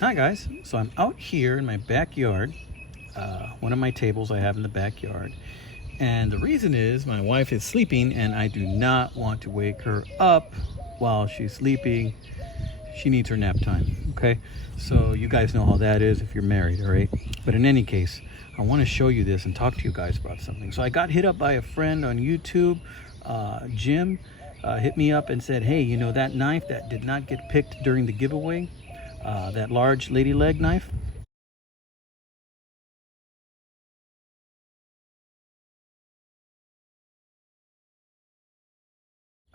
Hi guys, so I'm out here in my backyard, one of my tables I have in the backyard, and the reason is my wife is sleeping and I do not want to wake her up while she's sleeping. She needs her nap time, okay? So you guys know how that is if you're married, all right? But in any case, I want to show you this and talk to you guys about something. So I got hit up by a friend on YouTube, Jim, hit me up and said, hey, you know that knife that did not get picked during the giveaway? That large lady leg knife.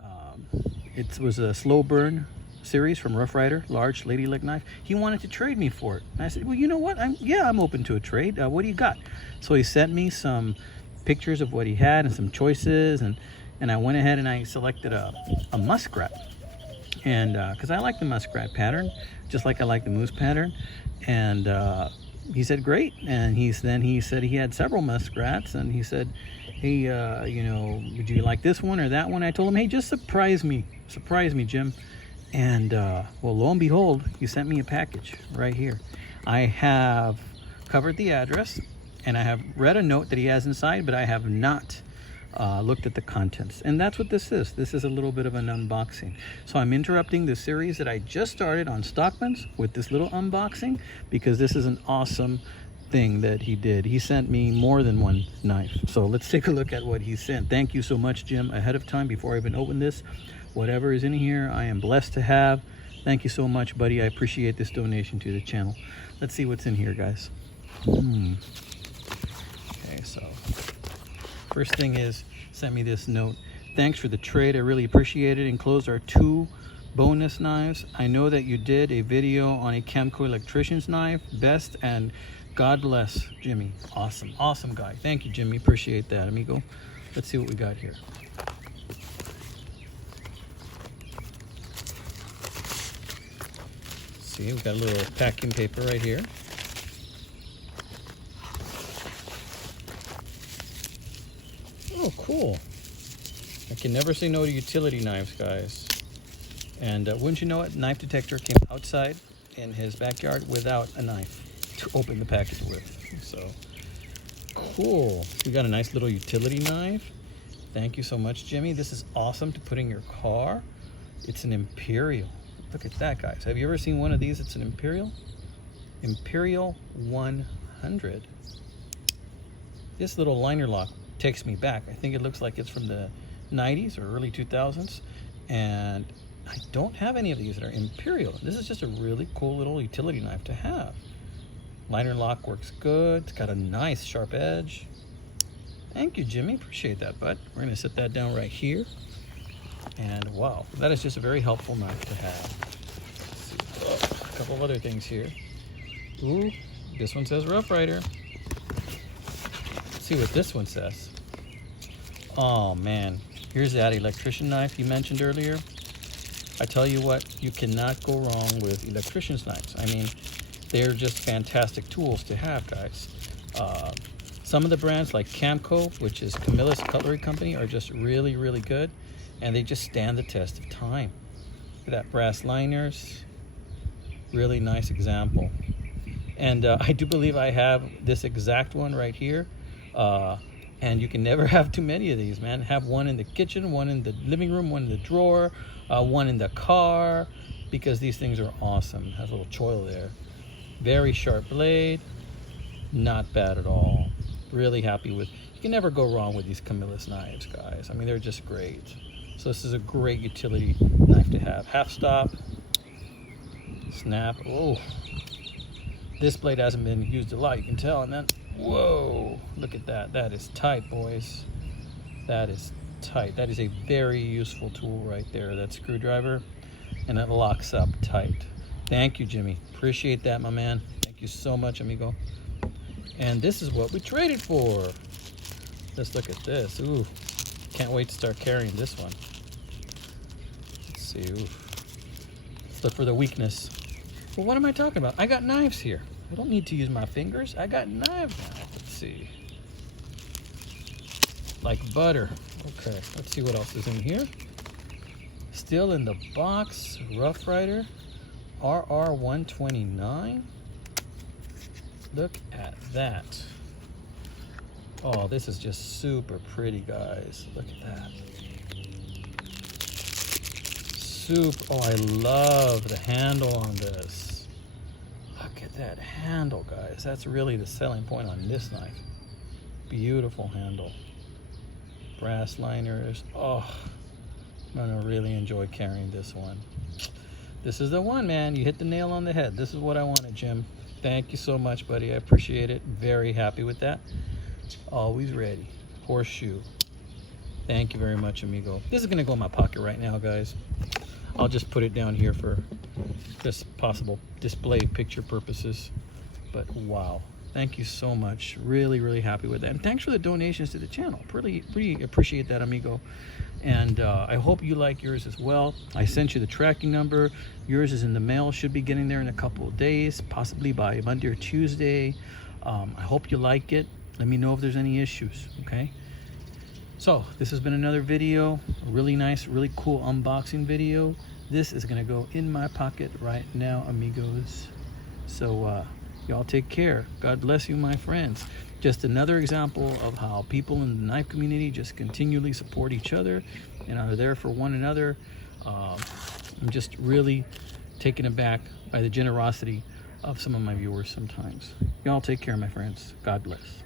Um, it was a slow burn series from Rough Rider, large lady leg knife. He wanted to trade me for it. And I said, well, you know what? I'm open to a trade. What do you got? So he sent me some pictures of what he had and some choices, and I went ahead and I selected a muskrat. And because I like the muskrat pattern, just like I like the moose pattern. And he said great, and then he said he had several muskrats, and he said, hey, you know, would you like this one or that one? I told him, hey, just surprise me, Jim. And well, lo and behold, he sent me a package right here. I have covered the address and I have read a note that he has inside, but I have not looked at the contents. And that's what this is. This is a little bit of an unboxing. So I'm interrupting the series that I just started on Stockman's with this little unboxing because this is an awesome thing that he did. He sent me more than one knife. So let's take a look at what he sent. Thank you so much, Jim, ahead of time before I even open this. Whatever is in here, I am blessed to have. Thank you so much, buddy. I appreciate this donation to the channel. Let's see what's in here, guys. Okay, so first thing is, sent me this note. Thanks for the trade. I really appreciate it. Enclosed are 2 bonus knives. I know that you did a video on a Camco electrician's knife. Best, and God bless, Jimmy. Awesome. Awesome guy. Thank you, Jimmy. Appreciate that, amigo. Let's see what we got here. See, we've got a little packing paper right here. Oh, cool. I can never say no to utility knives, guys. And wouldn't you know it, knife detector came outside in his backyard without a knife to open the package with. So cool. We got a nice little utility knife. Thank you so much, Jimmy. This is awesome to put in your car. It's an Imperial. Look at that, guys. Have you ever seen one of these? It's an Imperial 100. This little liner lock takes me back. I think it looks like it's from the 90s or early 2000s, and I don't have any of these that are Imperial. This is just a really cool little utility knife to have. Liner lock works good. It's got a nice sharp edge. Thank you, Jimmy. Appreciate that, bud. We're gonna set that down right here. And wow, that is just a very helpful knife to have. Let's see. Oh, a couple of other things here. Ooh, this one says Rough Rider. Let's see what this one says. Oh man, here's that electrician knife you mentioned earlier. I tell you what, you cannot go wrong with electrician's knives. I mean, they're just fantastic tools to have, guys. Some of the brands like Camco, which is Camilla's Cutlery Company, are just really, really good. And they just stand the test of time. Look at that, brass liners. Really nice example. And I do believe I have this exact one right here. And you can never have too many of these, man. Have one in the kitchen, one in the living room, one in the drawer, one in the car, because these things are awesome. Has a little choil there. Very sharp blade. Not bad at all. Really happy with. You can never go wrong with these Camilla's knives, guys. I mean, they're just great. So this is a great utility knife to have. Half stop, snap. Oh, this blade hasn't been used a lot, you can tell. And then, whoa, look at that. That is tight, boys. That is tight. That is a very useful tool right there. That screwdriver, and it locks up tight. Thank you, Jimmy. Appreciate that, my man. Thank you so much, amigo. And this is what we traded for. Let's look at this. Ooh, can't wait to start carrying this one. Let's see. Ooh. Let's look for the weakness. Well, what am I talking about? I got knives here. I don't need to use my fingers. I got knives now. Let's see. Like butter. Okay, let's see what else is in here. Still in the box. Rough Rider. RR129. Look at that. Oh, this is just super pretty, guys. Look at that. Oh, I love the handle on this. Look at that handle, guys. That's really the selling point on this knife. Beautiful handle. Brass liners. Oh, I'm gonna really enjoy carrying this one. This is the one, man. You hit the nail on the head. This is what I wanted, Jim. Thank you so much, buddy. I appreciate it. Very happy with that. Always ready. Horseshoe. Thank you very much, amigo. This is gonna go in my pocket right now, guys. I'll just put it down here for just possible display picture purposes. But wow, thank you so much. Really, really happy with that. And thanks for the donations to the channel. Pretty appreciate that, amigo. And I hope you like yours as well. I sent you the tracking number. Yours is in the mail. Should be getting there in a couple of days, possibly by Monday or Tuesday. I hope you like it. Let me know if there's any issues, okay? So this has been another video, a really nice, really cool unboxing video. This is gonna go in my pocket right now, amigos. So y'all take care. God bless you, my friends. Just another example of how people in the knife community just continually support each other and are there for one another. I'm just really taken aback by the generosity of some of my viewers sometimes. Y'all take care, my friends. God bless.